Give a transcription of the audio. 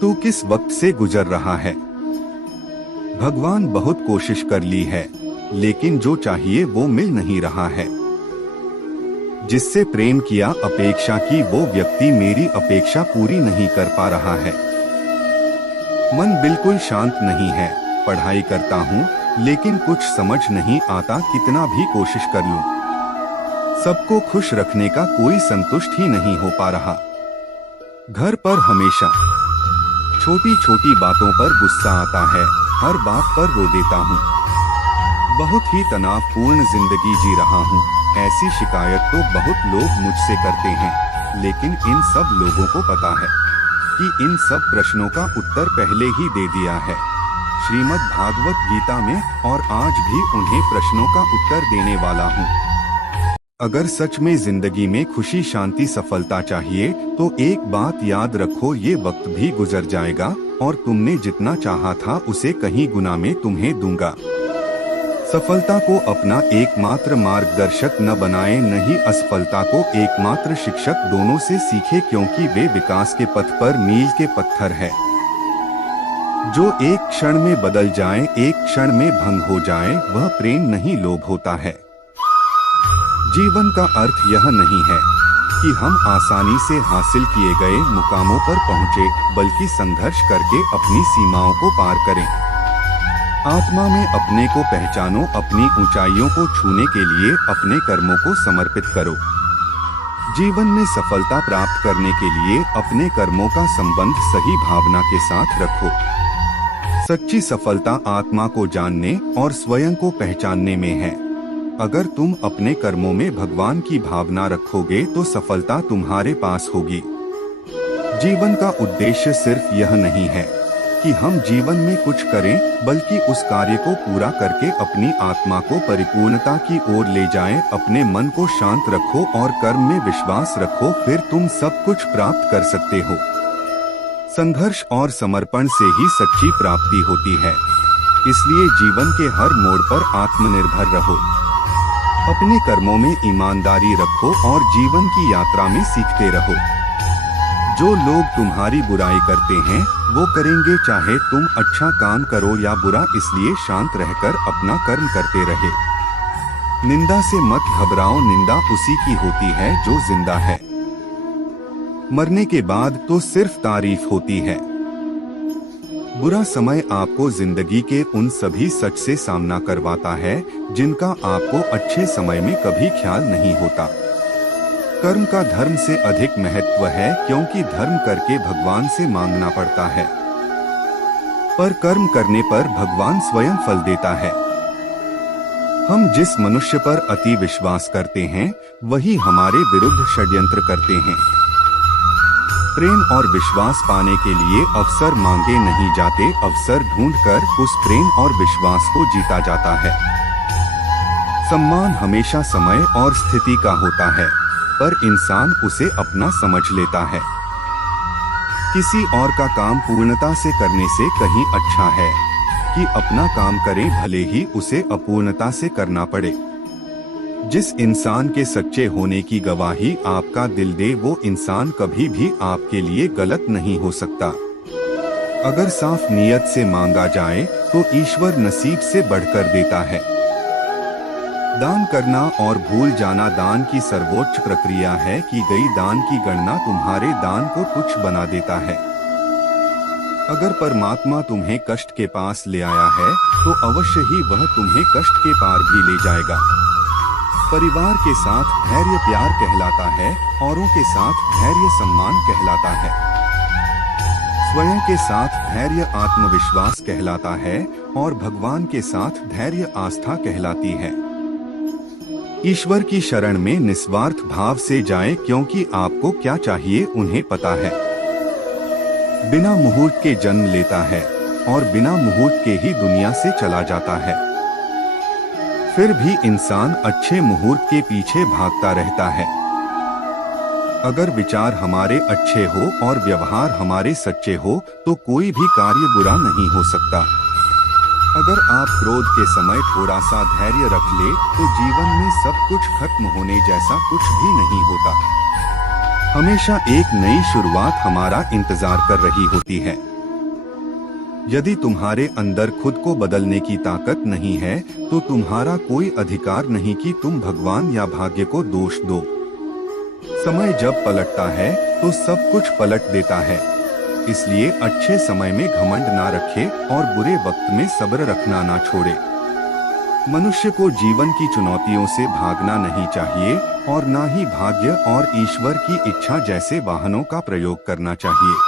तू किस वक्त से गुजर रहा है? भगवान बहुत कोशिश कर ली है, लेकिन जो चाहिए वो मिल नहीं रहा है। जिससे प्रेम किया, अपेक्षा की, वो व्यक्ति मेरी अपेक्षा पूरी नहीं कर पा रहा है। मन बिल्कुल शांत नहीं है। पढ़ाई करता हूँ, लेकिन कुछ समझ नहीं आता, कितना भी कोशिश कर लूं। सबको खुश रखने का कोई संतुष्ट ही नहीं हो पा रहा। घर पर हमेशा छोटी छोटी बातों पर गुस्सा आता है, हर बात पर रो देता हूँ। बहुत ही तनावपूर्ण जिंदगी जी रहा हूँ। ऐसी शिकायत तो बहुत लोग मुझसे करते हैं, लेकिन इन सब लोगों को पता है कि इन सब प्रश्नों का उत्तर पहले ही दे दिया है श्रीमद् भागवत गीता में, और आज भी उन्हें प्रश्नों का उत्तर देने वाला हूँ। अगर सच में जिंदगी में खुशी, शांति, सफलता चाहिए तो एक बात याद रखो, ये वक्त भी गुजर जाएगा और तुमने जितना चाहा था उसे कहीं गुना में तुम्हें दूंगा। सफलता को अपना एकमात्र मार्गदर्शक न बनाए, न ही असफलता को एकमात्र शिक्षक। दोनों से सीखे, क्योंकि वे विकास के पथ पर मील के पत्थर है। जो एक क्षण में बदल जाए, एक क्षण में भंग हो जाए, वह प्रेम नहीं, लोभ होता है। जीवन का अर्थ यह नहीं है कि हम आसानी से हासिल किए गए मुकामों पर पहुंचे, बल्कि संघर्ष करके अपनी सीमाओं को पार करें। आत्मा में अपने को पहचानो, अपनी ऊंचाइयों को छूने के लिए अपने कर्मों को समर्पित करो। जीवन में सफलता प्राप्त करने के लिए अपने कर्मों का संबंध सही भावना के साथ रखो। सच्ची सफलता आत्मा को जानने और स्वयं को पहचानने में है। अगर तुम अपने कर्मों में भगवान की भावना रखोगे तो सफलता तुम्हारे पास होगी। जीवन का उद्देश्य सिर्फ यह नहीं है कि हम जीवन में कुछ करें, बल्कि उस कार्य को पूरा करके अपनी आत्मा को परिपूर्णता की ओर ले जाएं। अपने मन को शांत रखो और कर्म में विश्वास रखो, फिर तुम सब कुछ प्राप्त कर सकते हो। संघर्ष और समर्पण से ही सच्ची प्राप्ति होती है। इसलिए जीवन के हर मोड़ पर आत्मनिर्भर रहो। अपने कर्मों में ईमानदारी रखो और जीवन की यात्रा में सीखते रहो। जो लोग तुम्हारी बुराई करते हैं वो करेंगे, चाहे तुम अच्छा काम करो या बुरा, इसलिए शांत रहकर अपना कर्म करते रहे। निंदा से मत घबराओ, निंदा उसी की होती है जो जिंदा है। मरने के बाद तो सिर्फ तारीफ होती है। बुरा समय आपको जिंदगी के उन सभी सच से सामना करवाता है जिनका आपको अच्छे समय में कभी ख्याल नहीं होता। कर्म का धर्म से अधिक महत्व है, क्योंकि धर्म करके भगवान से मांगना पड़ता है, पर कर्म करने पर भगवान स्वयं फल देता है। हम जिस मनुष्य पर अति विश्वास करते हैं वही हमारे विरुद्ध षड्यंत्र करते हैं। प्रेम और विश्वास पाने के लिए अवसर मांगे नहीं जाते, अवसर ढूंढकर उस प्रेम और विश्वास को जीता जाता है। सम्मान हमेशा समय और स्थिति का होता है, पर इंसान उसे अपना समझ लेता है। किसी और का काम पूर्णता से करने से कहीं अच्छा है कि अपना काम करे, भले ही उसे अपूर्णता से करना पड़े। जिस इंसान के सच्चे होने की गवाही आपका दिल दे, वो इंसान कभी भी आपके लिए गलत नहीं हो सकता। अगर साफ नीयत से मांगा जाए तो ईश्वर नसीब से बढ़कर देता है। दान करना और भूल जाना दान की सर्वोच्च प्रक्रिया है। की गई दान की गणना तुम्हारे दान को तुच्छ बना देता है। अगर परमात्मा तुम्हें कष्ट के पास ले आया है तो अवश्य ही वह तुम्हें कष्ट के पार भी ले जाएगा। परिवार के साथ धैर्य प्यार कहलाता है, औरों के साथ धैर्य सम्मान कहलाता है। स्वयं के साथ धैर्य आत्मविश्वास कहलाता है और भगवान के साथ धैर्य आस्था कहलाती है। ईश्वर की शरण में निस्वार्थ भाव से जाएं, क्योंकि आपको क्या चाहिए उन्हें पता है। बिना मुहूर्त के जन्म लेता है और बिना मुहूर्त के ही दुनिया से चला जाता है। फिर भी इंसान अच्छे मुहूर्त के पीछे भागता रहता है। अगर विचार हमारे अच्छे हो और व्यवहार हमारे सच्चे हो तो कोई भी कार्य बुरा नहीं हो सकता। अगर आप क्रोध के समय थोड़ा सा धैर्य रख ले तो जीवन में सब कुछ खत्म होने जैसा कुछ भी नहीं होता। हमेशा एक नई शुरुआत हमारा इंतजार कर रही होती है। यदि तुम्हारे अंदर खुद को बदलने की ताकत नहीं है, तो तुम्हारा कोई अधिकार नहीं कि तुम भगवान या भाग्य को दोष दो। समय जब पलटता है तो सब कुछ पलट देता है। इसलिए अच्छे समय में घमंड ना रखे और बुरे वक्त में सब्र रखना ना छोड़े। मनुष्य को जीवन की चुनौतियों से भागना नहीं चाहिए और ना ही भाग्य और ईश्वर की इच्छा जैसे वाहनों का प्रयोग करना चाहिए।